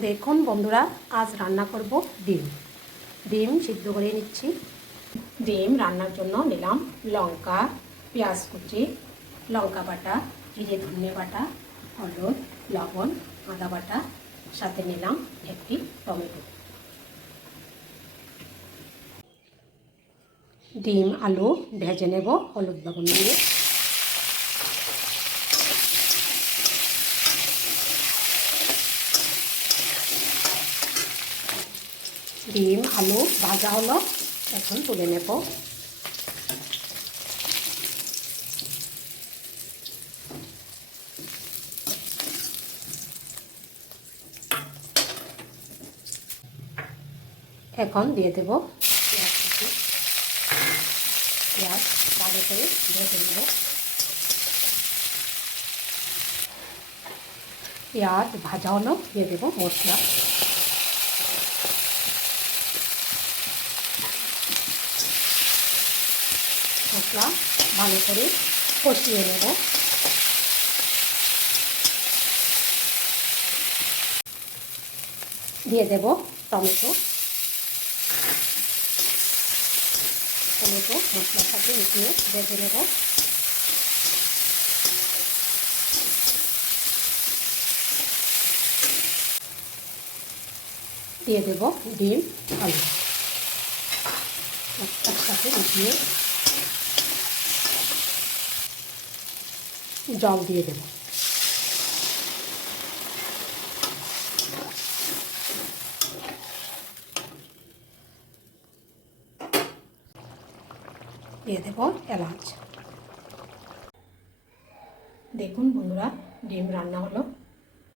দেখুন বন্ধুরা, আজ রান্না করব ডিম সিদ্ধ করে নিচ্ছি। ডিম রান্নার জন্য নিলাম লঙ্কা, পেঁয়াজ কুচি, লঙ্কা বাটা, জিরে ধনে বাটা, হলুদ, লবণ, আদা বাটা, সাথে নিলাম একটি টমেটো। ডিম আলু ভেজে নেব হলুদ লবণ দিয়ে। ডিম আলু ভাজা হলো, এখন তুলে নেব। এখন দিয়ে দেব পেঁয়াজ কুচি। পেঁয়াজ ভালো করে ভেজে নেব। পেঁয়াজ ভাজা হলো, দিয়ে দেব মশলা। মশলা ভালো করে কষিয়ে নেব। দিয়ে দেব টমেটো। টমেটো মশলার সাথে মিশিয়ে ভেজে নেব। দিয়ে দেব ডিম আলু মশলার সাথে মিশিয়ে জল দিয়ে দেব। দিয়ে দেব এলাচ। দেখুন বন্ধুরা, ডিম রান্না হলো,